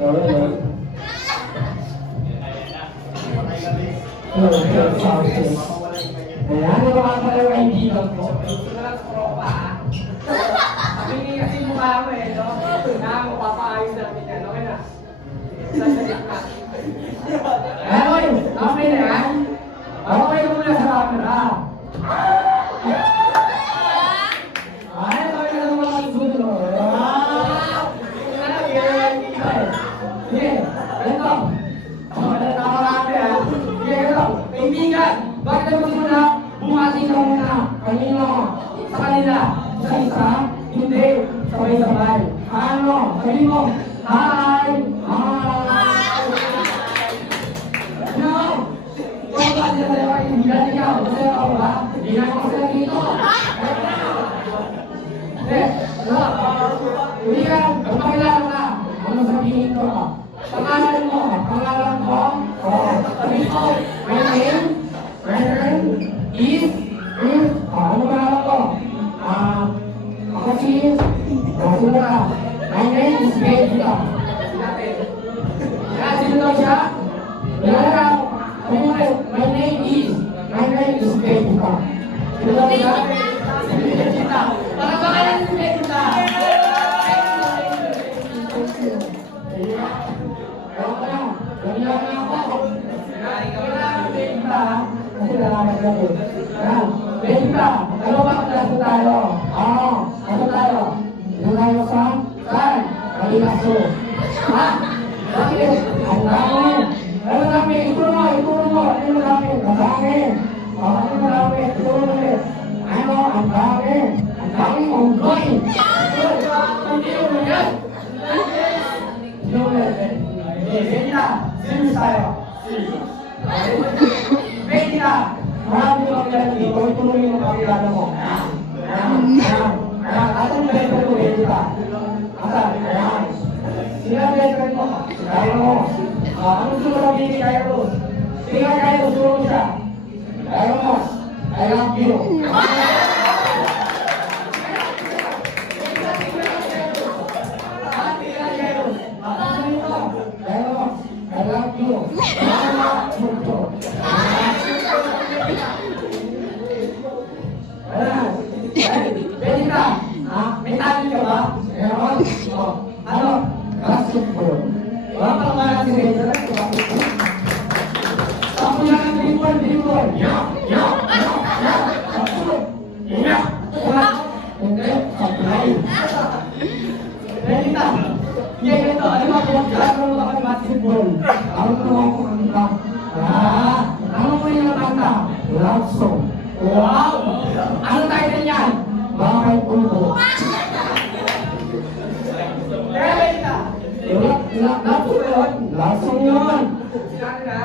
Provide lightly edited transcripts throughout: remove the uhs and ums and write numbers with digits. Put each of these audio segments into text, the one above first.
Ayan, yung mga pala yung kaibigan ko. Gusto na lang sa tropa. Sabi kasi mukha mo eh, no? Mapapaayos namin yan. Okay na? Sasalit na. Ayun, okay na yan? Okay ka muna sa camera. Ay, okay na naman ang susunod. Sige, ganito. Nakarami ha. Sige, ganito. Kaibigan, bakit na gusto na bumati ka muna? Kanino? Sa kanila? Sa isa? Hindi. Sabay-sabay. Ano? Sabi mo, hi! Hi! No! Kung bakit na tayo kaibigan ikaw? Kasi ako ba? Hindi na ako sila dito. Hindi. Kaibigan, magpakilala ka. Ano sabihin ko? Pangalan mo, pangalan ko. Sabi ko, my name is, ano pangalan ko? Ako si, Rasula. My name is Vegeta. Sino daw siya? My name is Vegeta. Sino daw siya? Vegeta. Para pangalan si Vegeta. Kasi nalaman ko yun. Vegeta, ano ba klase tayo? Ano tayo? Ano tayo sa? Saan? Kalikaso. Ha? Bakit? Ang dami. Ano dami? Ituro mo. Ano dami? Madami. Ano madami? Ituro mo ulit. Ano? Ang dami. Ang dami unggoy. Hindi mo yan. Vegeta, serious tayo. Vegeta, marami ko kakilala dito. Ituloy mo kakilala mo. Asan ba yung ko, Vegeta? Asan? Ayan. Sila girlfriend mo. Kaya mo. Anong gusto mo sabihin kay Kairos? Sige nga Kairos, gusto mo siya. Kairos, I love you. I love you. Vegeta, may talent ka ba? Meron? Ano? Basketball. Wala pa naman si Vegeta. Ako yan ang dribble. Hindi, supply. Vegeta, ganito. Ano ba pinagkakaroon mo ka ng basketball? Ano naman ko kanta? Ano mo yung kanta? Love song. Wow! Ano title niyan? Bakay Ubo. Kaya Vegeta, love song yun? Love song yun. Sinabi na?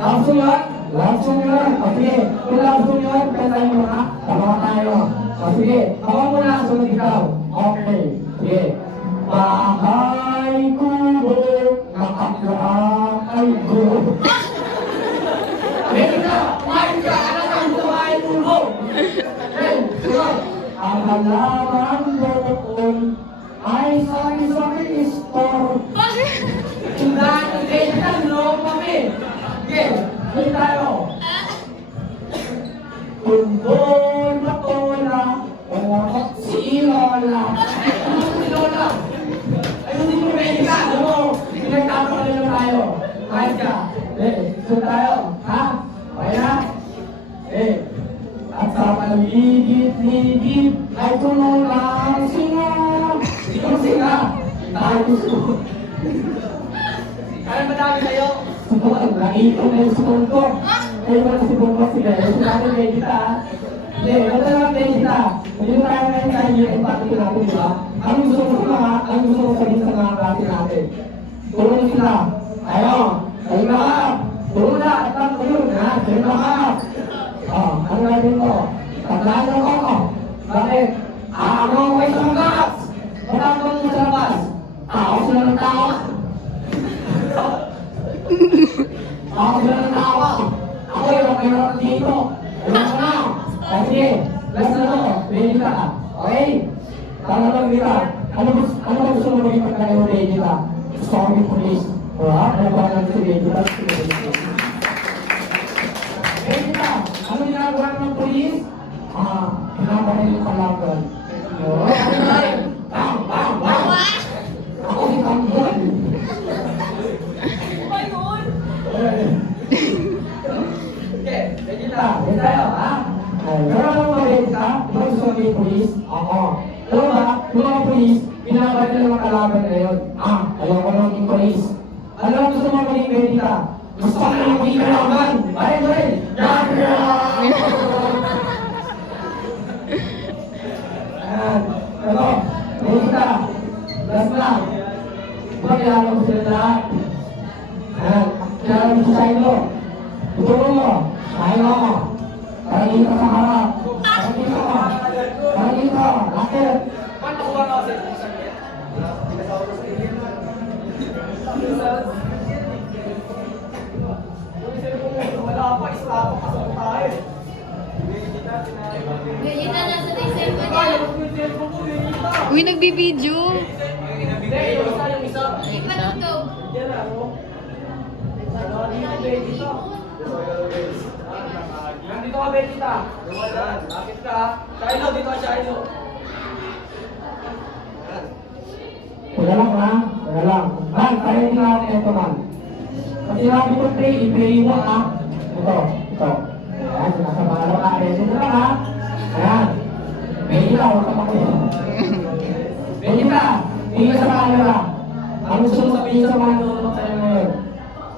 Love song yun? Love song yun. O sige, kung love song yun, kaya tayo muna. Dalawa tayo. O sige, ako muna, sunod ikaw. Okay, sige. Bakay Kubo, nakakay Kubo. Vegeta, kumain ka! Ano ka gusto kumain Kubo? Hey, sunod. Ang halaman doon ay sari-sari store. Tindahan ng Vegeta, niloko kami. Sige, hindi tayo. Kumbol na tola, wala si Lola. Ano si Lola? Ayun din mo Vegeta, ano mo? Pinagtatawa na tayo. Kahit ka. Sunod tayo. Ha? Okay na? At sa paligid-ligid ay tunog ang singa. Ikaw singa. Tayo gusto. Kaya madami sa'yo? Nakita na yung school ko. Kaya mo na si Bumba sila. Sinabi Vegeta. Hindi, wala lang Vegeta. Hindi mo tayo ngayon tayo yung empathy natin, di ba? Ang gusto mo sa mga, ang gusto mo sabihin sa mga klase natin. Tulong sila. Ayaw. Ayaw na ka. Tulong na. At ang tulong na. Ayaw na ka. Ano natin ko? Tandaan ako ako. Bakit? Ako ay sa magas. Wala akong sa labas. Ako sila ng tao. Ako sila ng tao. Ako yung meron dito. Wala ko na. Kasi, last na to. Vegeta. Okay? Tama lang kita. Ano gusto mo maging pagkain mo Vegeta. Gusto ko yung police. Diba? Nagawa si Vegeta. Vegeta, ano ginagawa ng police? Pinabahin yung kalaban. Ano ba yun? Bang! Bang! Bang! Ako si Tanggol. Ba yun? Okay, Vegeta, yan tayo, ha? Pero alam mo, Vegeta, ikaw gusto maging police? Oo. Alam ba, yung mga police, pinabahin nila ng kalaban ngayon. Alam ko lang yung police. Alam mo gusto mo maging Vegeta? Gusto ko lang maging kalaban. Ay, ay! Ano? Vegeta, last na. Diba kilala mo sila lahat? Kilala mo si Shiloh. Tutulong mo. Shiloh mo. Parangin ka sa harap. Parangin ka. Parangin ka. Lakit. Paano kuha nga sa isang sakit? Wala pa, isa pa kasama tayo. Vegeta, nasa na yung cellphone Ay, niya. yung cellphone ko, Vegeta. Uy, nagbibideo. Hindi, yung isa, yung isa. Ay, patutog. Yan na, ano? Vegeta. Nandito ka, Vegeta. Lumalan. Bakit ka? Shiloh, dito ka, Shiloh. Wala lang ha? Wala lang. Man, kaya hindi natin ito man. Pag sinabi ko play, i-play mo ha. Ito, ito. Ayan, sinasama na lang natin. Ito lang ha. Ayan. Vegeta, huwag ka makuha. Vegeta, hindi ka sa camera. Ang gusto mo sabihin sa mga nanonood tayo ngayon?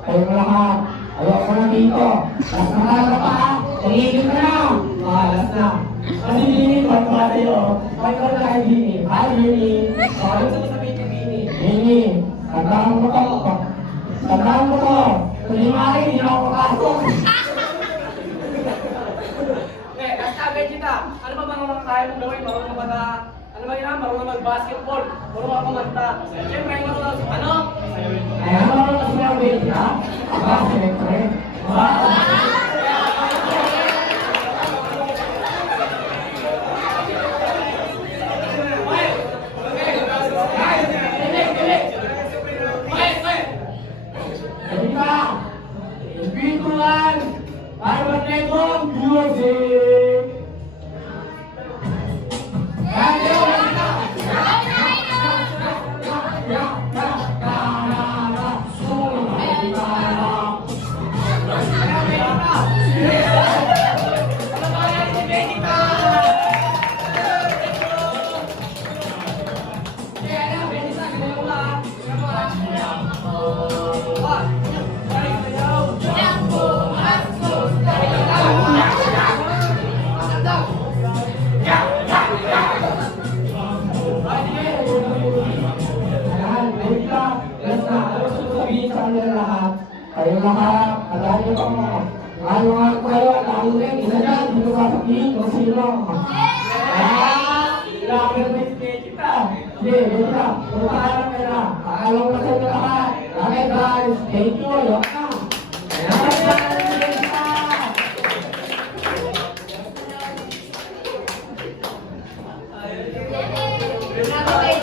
Kayong lahat. Ayoko na dito. Last na ka pa ha. Tingigil ka na. Last na. Kasi Bini, ba't ba tayo? Ba't ba tayo Bini? Hi Bini. Ano gusto mo sabihin kay Bini? Bini, tandaan mo to. Tandaan mo to. Kung yung akin, hindi na ako makasok. Eh, basta Vegeta, ano ba mga kaya mong gawin? Marunong ba na, ano ba yun? Marunong mag-basketball, marunong ka kumanta. Siyempre, marunong, ano? Ay, ano naman kasi ang Vegeta? Aba, siyempre. Vegeta, spiritual, Armageddon music. Ayo, Vegeta. Kayo lahat, alay nyo ko. Ayaw nga kayo, lalo rin, isa dyan, dito sasabihin kung sino. Lagi na si Vegeta. Hindi, Vegeta, punta ka lang kayo na. Alam na sa inyo lahat. Okay guys, thank you, yun na.